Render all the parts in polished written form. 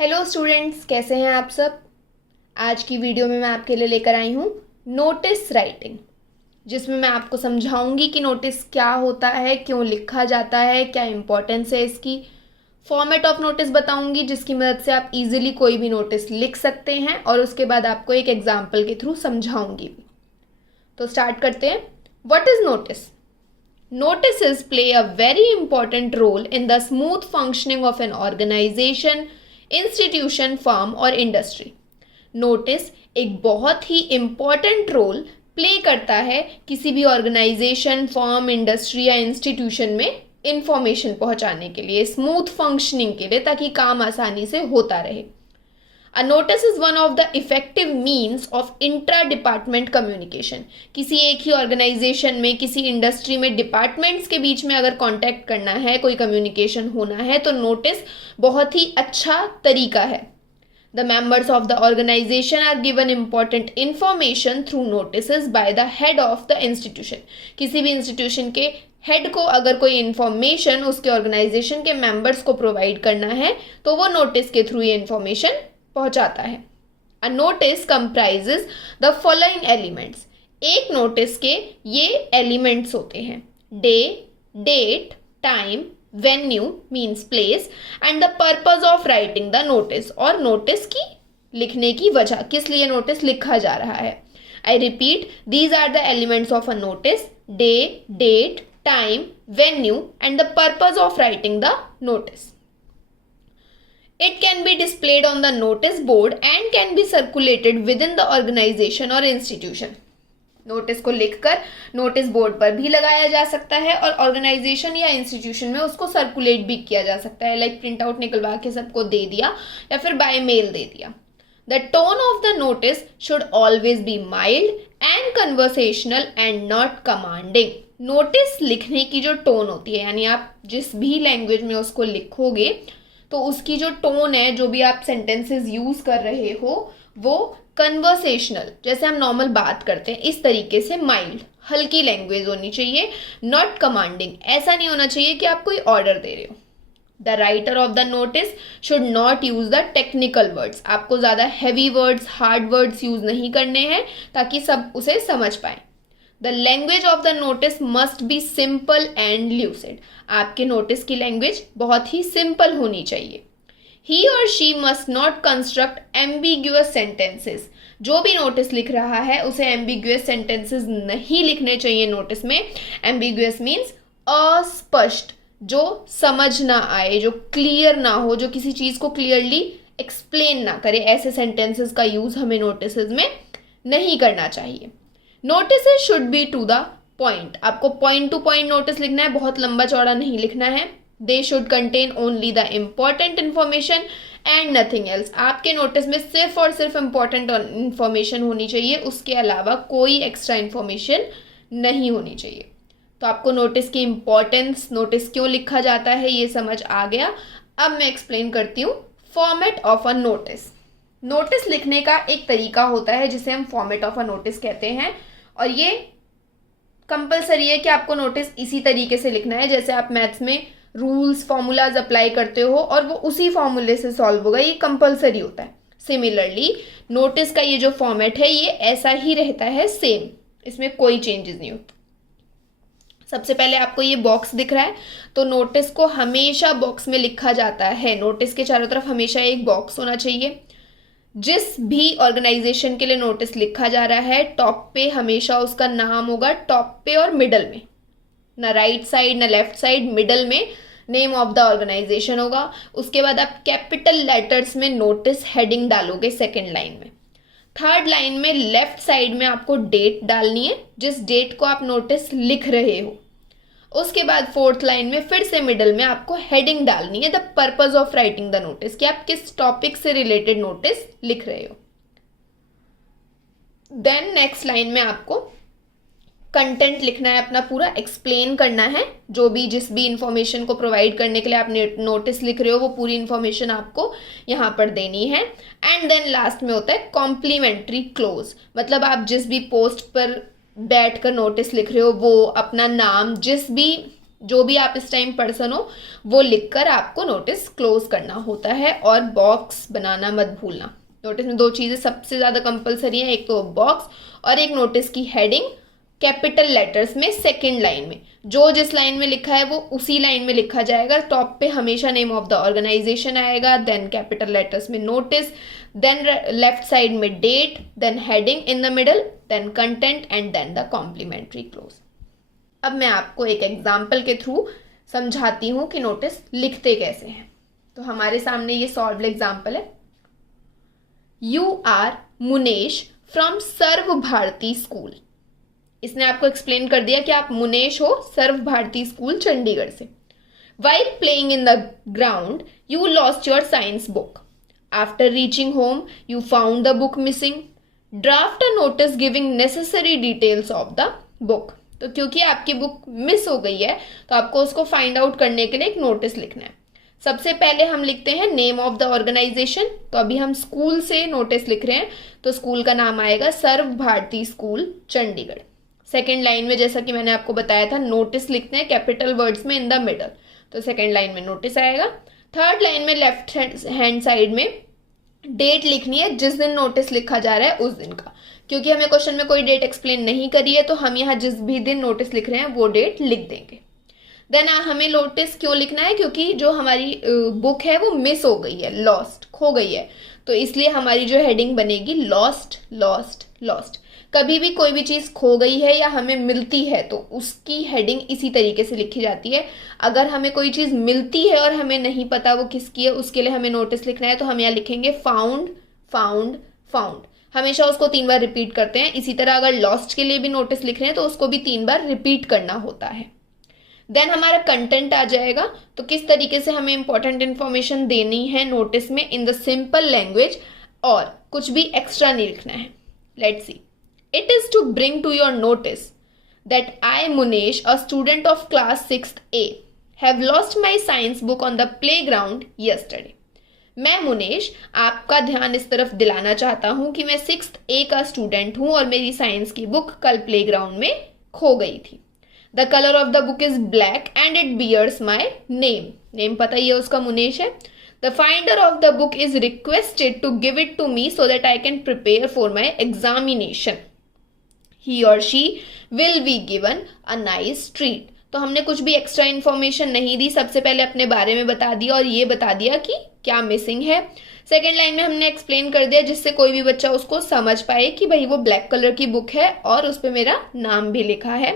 Hello students, कैसे हैं आप सब। आज की वीडियो में मैं आपके लिए लेकर आई हूँ नोटिस राइटिंग, जिसमें मैं आपको समझाऊंगी कि नोटिस क्या होता है, क्यों लिखा जाता है, क्या इम्पोर्टेंस है इसकी। फॉर्मेट ऑफ नोटिस बताऊंगी जिसकी मदद से आप इजीली कोई भी नोटिस लिख सकते हैं, और उसके बाद आपको एक एग्जाम्पल के थ्रू समझाऊंगी भी। तो स्टार्ट करते हैं। What is notice? Notices play a very important role in the smooth functioning of an organization, institution, firm और industry. Notice एक बहुत ही important रोल प्ले करता है किसी भी ऑर्गेनाइजेशन, फर्म, इंडस्ट्री या इंस्टीट्यूशन में इंफॉर्मेशन पहुंचाने के लिए, स्मूथ फंक्शनिंग के लिए, ताकि काम आसानी से होता रहे। A notice is one of the effective means of intra-department communication. किसी एक ही ऑर्गेनाइजेशन में, किसी इंडस्ट्री में, डिपार्टमेंट्स के बीच में अगर कांटेक्ट करना है, कोई कम्युनिकेशन होना है, तो नोटिस बहुत ही अच्छा तरीका है। The members of the organization are given important information through notices by the head of the institution. किसी भी इंस्टीट्यूशन के हेड को अगर कोई इंफॉर्मेशन उसके ऑर्गेनाइजेशन के मेंबर्स को प्रोवाइड करना है, तो वो नोटिस के थ्रू ये इंफॉर्मेशन पहुंचाता है। A notice comprises the following elements. एक नोटिस के ये एलिमेंट्स होते हैं: day, date, time, venue means place, and the purpose of writing the notice, और नोटिस की लिखने की वजह, किस लिए नोटिस लिखा जा रहा है। I repeat, these are the elements of a notice: day, date, time, venue and the purpose of writing the notice. It can be displayed on the notice board and can be circulated within the organization or institution. Notice को लिखकर notice board पर भी लगाया जा सकता है और organisation या इंस्टीट्यूशन में उसको सर्कुलेट भी किया जा सकता है, लाइक प्रिंट आउट निकलवा के सबको दे दिया या फिर बाय मेल दे दिया. The tone of the notice should always be mild and conversational and not commanding. Notice लिखने की जो टोन होती है, यानी आप जिस भी लैंग्वेज में उसको लिखोगे तो उसकी जो टोन है, जो भी आप सेंटेंसेस यूज कर रहे हो, वो कन्वर्सेशनल, जैसे हम नॉर्मल बात करते हैं, इस तरीके से माइल्ड, हल्की लैंग्वेज होनी चाहिए. नॉट कमांडिंग, ऐसा नहीं होना चाहिए कि आप कोई ऑर्डर दे रहे हो. The writer of the notice should not use the technical words. आपको ज़्यादा heavy words, hard words use नहीं करने हैं ताकि सब उसे समझ पाए. The language of the notice must be simple and lucid. आपके नोटिस की लैंग्वेज बहुत ही सिंपल होनी चाहिए. ही और she must not construct ambiguous sentences. जो भी नोटिस लिख रहा है उसे एम्बिग्यूअस सेंटेंसेस नहीं लिखने चाहिए नोटिस में. एम्बिग्यूअस मीन्स अस्पष्ट, जो समझ ना आए, जो क्लियर ना हो, जो किसी चीज़ को क्लियरली एक्सप्लेन ना करे, ऐसे सेंटेंसेस का यूज हमें नोटिस में नहीं करना चाहिए. Notice should be to the point. आपको पॉइंट टू पॉइंट नोटिस लिखना है, बहुत लंबा चौड़ा नहीं लिखना है. They should contain only the important information and nothing else. आपके नोटिस में सिर्फ और सिर्फ इम्पॉर्टेंट इन्फॉर्मेशन होनी चाहिए, उसके अलावा कोई एक्स्ट्रा इन्फॉर्मेशन नहीं होनी चाहिए. तो आपको नोटिस की इम्पॉर्टेंस, नोटिस क्यों लिखा जाता है, ये समझ आ गया. अब मैं एक्सप्लेन करती हूँ format of a notice. Notice लिखने का एक तरीका होता है जिसे हम फॉर्मेट ऑफ अ नोटिस कहते हैं, और ये कंपलसरी है कि आपको नोटिस इसी तरीके से लिखना है जैसे आप मैथ्स में रूल्स, फॉर्मूलाज अप्लाई करते हो और वो उसी फॉर्मूले से सॉल्व होगा. ये कंपलसरी होता है. सिमिलरली नोटिस का ये जो फॉर्मेट है ये ऐसा ही रहता है, सेम, इसमें कोई चेंजेस नहीं होते. सबसे पहले आपको ये बॉक्स दिख रहा है, तो नोटिस को हमेशा बॉक्स में लिखा जाता है. नोटिस के चारों तरफ हमेशा एक बॉक्स होना चाहिए. जिस भी ऑर्गेनाइजेशन के लिए नोटिस लिखा जा रहा है, टॉप पे हमेशा उसका नाम होगा, टॉप पे और मिडल में, ना राइट साइड ना लेफ्ट साइड, मिडल में नेम ऑफ द ऑर्गेनाइजेशन होगा. उसके बाद आप कैपिटल लेटर्स में नोटिस हेडिंग डालोगे सेकेंड लाइन में. थर्ड लाइन में लेफ्ट साइड में आपको डेट डालनी है, जिस डेट को आप नोटिस लिख रहे हो. उसके बाद फोर्थ लाइन में फिर से मिडल में आपको हेडिंग डालनी है, the purpose of writing the notice, कि आप किस टॉपिक से रिलेटेड नोटिस लिख रहे हो. देन नेक्स्ट लाइन में आपको कंटेंट लिखना है, अपना पूरा एक्सप्लेन करना है. जो भी, जिस भी इंफॉर्मेशन को प्रोवाइड करने के लिए आप नोटिस लिख रहे हो, वो पूरी इंफॉर्मेशन आपको यहाँ पर देनी है. एंड देन लास्ट में होता है कॉम्प्लीमेंट्री क्लोज, मतलब आप जिस भी पोस्ट पर बैठ कर नोटिस लिख रहे हो, वो अपना नाम, जिस भी जो भी आप इस टाइम पर्सन हो वो लिखकर आपको नोटिस क्लोज करना होता है, और बॉक्स बनाना मत भूलना। नोटिस में 2 चीज़ें सबसे ज़्यादा कंपलसरी हैं, एक तो बॉक्स और एक नोटिस की हेडिंग कैपिटल लेटर्स में सेकंड लाइन में। जो जिस लाइन में लिखा है वो उसी लाइन में लिखा जाएगा। टॉप पे हमेशा नेम ऑफ द ऑर्गेनाइजेशन आएगा, देन कैपिटल लेटर्स में नोटिस, देन लेफ्ट साइड में date, then heading in the middle, then content and then the complimentary close. अब मैं आपको एक एग्जाम्पल के थ्रू समझाती हूँ कि नोटिस लिखते कैसे हैं। तो हमारे सामने ये सॉल्व्ड एग्जाम्पल है। You are Munesh from Sarv Bharati school. इसने आपको एक्सप्लेन कर दिया कि आप मुनेश हो सर्व भारती स्कूल चंडीगढ़ से। While playing in the ground you lost your science book. After reaching home you found the book missing. Draft a notice giving necessary details of the book. तो क्योंकि आपकी बुक मिस हो गई है तो आपको उसको फाइंड आउट करने के लिए एक नोटिस लिखना है। सबसे पहले हम लिखते हैं नेम ऑफ द ऑर्गेनाइजेशन। तो अभी हम स्कूल से नोटिस लिख रहे हैं तो स्कूल का नाम आएगा Sarva Bharati school Chandigarh. Second line में जैसा कि मैंने आपको बताया था नोटिस लिखते हैं कैपिटल वर्ड्स में इन द मिडल, तो सेकेंड लाइन में नोटिस आएगा। थर्ड लाइन में लेफ्ट हैंड साइड में डेट लिखनी है जिस दिन नोटिस लिखा जा रहा है उस दिन का, क्योंकि हमें क्वेश्चन में कोई डेट एक्सप्लेन नहीं करी है तो हम यहाँ जिस भी दिन नोटिस लिख रहे हैं वो डेट लिख देंगे। देन हमें नोटिस क्यों लिखना है, क्योंकि जो हमारी बुक है वो मिस हो गई है, लॉस्ट खो गई है, तो इसलिए हमारी जो हेडिंग बनेगी लॉस्ट लॉस्ट लॉस्ट। कभी भी कोई भी चीज़ खो गई है या हमें मिलती है तो उसकी हेडिंग इसी तरीके से लिखी जाती है। अगर हमें कोई चीज़ मिलती है और हमें नहीं पता वो किसकी है, उसके लिए हमें नोटिस लिखना है तो हम यहाँ लिखेंगे फाउंड फाउंड फाउंड। हमेशा उसको 3 बार रिपीट करते हैं। इसी तरह अगर लॉस्ट के लिए भी नोटिस लिख रहे हैं तो उसको भी 3 बार रिपीट करना होता है। देन हमारा कंटेंट आ जाएगा, तो किस तरीके से हमें इंपॉर्टेंट इन्फॉर्मेशन देनी है नोटिस में इन द सिंपल लैंग्वेज, और कुछ भी एक्स्ट्रा नहीं लिखना है। Let's see. It is to bring to your notice that I, Munesh, a student of class 6th A, have lost my science book on the playground yesterday. मैं मुनेश आपका ध्यान इस तरफ दिलाना चाहता हूँ कि मैं 6th A का स्टूडेंट हूँ और मेरी साइंस की बुक कल प्लेग्राउंड में खो गई थी। The colour of the book is black and it bears my name. Name पता ही है उसका मुनेश है। The finder of the book is requested to give it to me so that I can prepare for my examination. He or she will be given a nice treat. तो हमने कुछ भी extra information नहीं दी, सबसे पहले अपने बारे में बता दिया और ये बता दिया कि क्या मिसिंग है। सेकेंड लाइन में हमने एक्सप्लेन कर दिया जिससे कोई भी बच्चा उसको समझ पाए कि भाई वो ब्लैक कलर की बुक है और उस पर मेरा नाम भी लिखा है।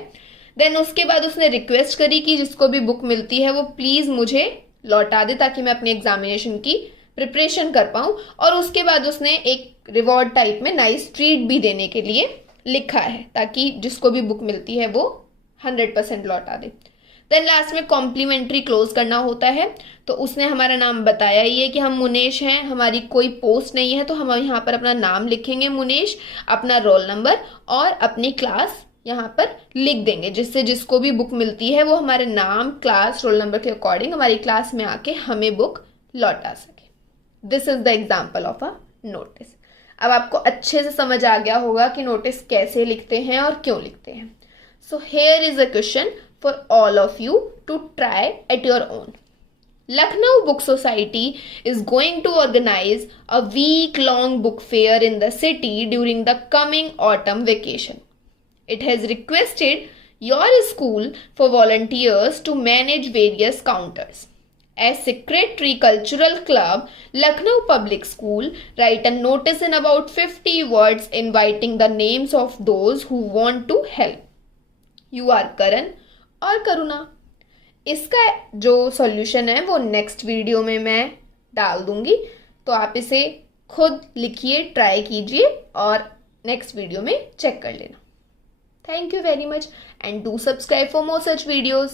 देन उसके बाद उसने रिक्वेस्ट करी कि जिसको भी बुक मिलती है वो प्लीज़ मुझे लौटा दे ताकि मैं अपनी एग्जामिनेशन की प्रिपरेशन कर पाऊँ, और उसके बाद उसने एक रिवॉर्ड टाइप में नाइस ट्रीट भी देने के लिए लिखा है ताकि जिसको भी बुक मिलती है वो 100% लौटा दे। देन लास्ट में कॉम्प्लीमेंट्री क्लोज करना होता है। तो उसने हमारा नाम बताया ही है कि हम मुनेश हैं, हमारी कोई पोस्ट नहीं है तो हम यहाँ पर अपना नाम लिखेंगे मुनेश, अपना रोल नंबर और अपनी क्लास यहाँ पर लिख देंगे, जिससे जिसको भी बुक मिलती है वो हमारे नाम, क्लास, रोल नंबर के अकॉर्डिंग हमारी क्लास में आके हमें बुक लौटा सके। This is the example of a notice. अब आपको अच्छे से समझ आ गया होगा कि नोटिस कैसे लिखते हैं और क्यों लिखते हैं। So here is a question for all of you to try at your own. Lucknow Book Society is going to organize a week-long book fair in the city during the coming autumn vacation. It has requested your school for volunteers to manage various counters. As Secretary Cultural Club, Lucknow Public School, write a notice in about 50 words inviting the names of those who want to help. You are Karan और करुणा। इसका जो solution है वो next video में मैं डाल दूंगी, तो आप इसे खुद लिखिए, ट्राई कीजिए और नेक्स्ट वीडियो में चेक कर लेना। Thank you very much and do subscribe for more such videos.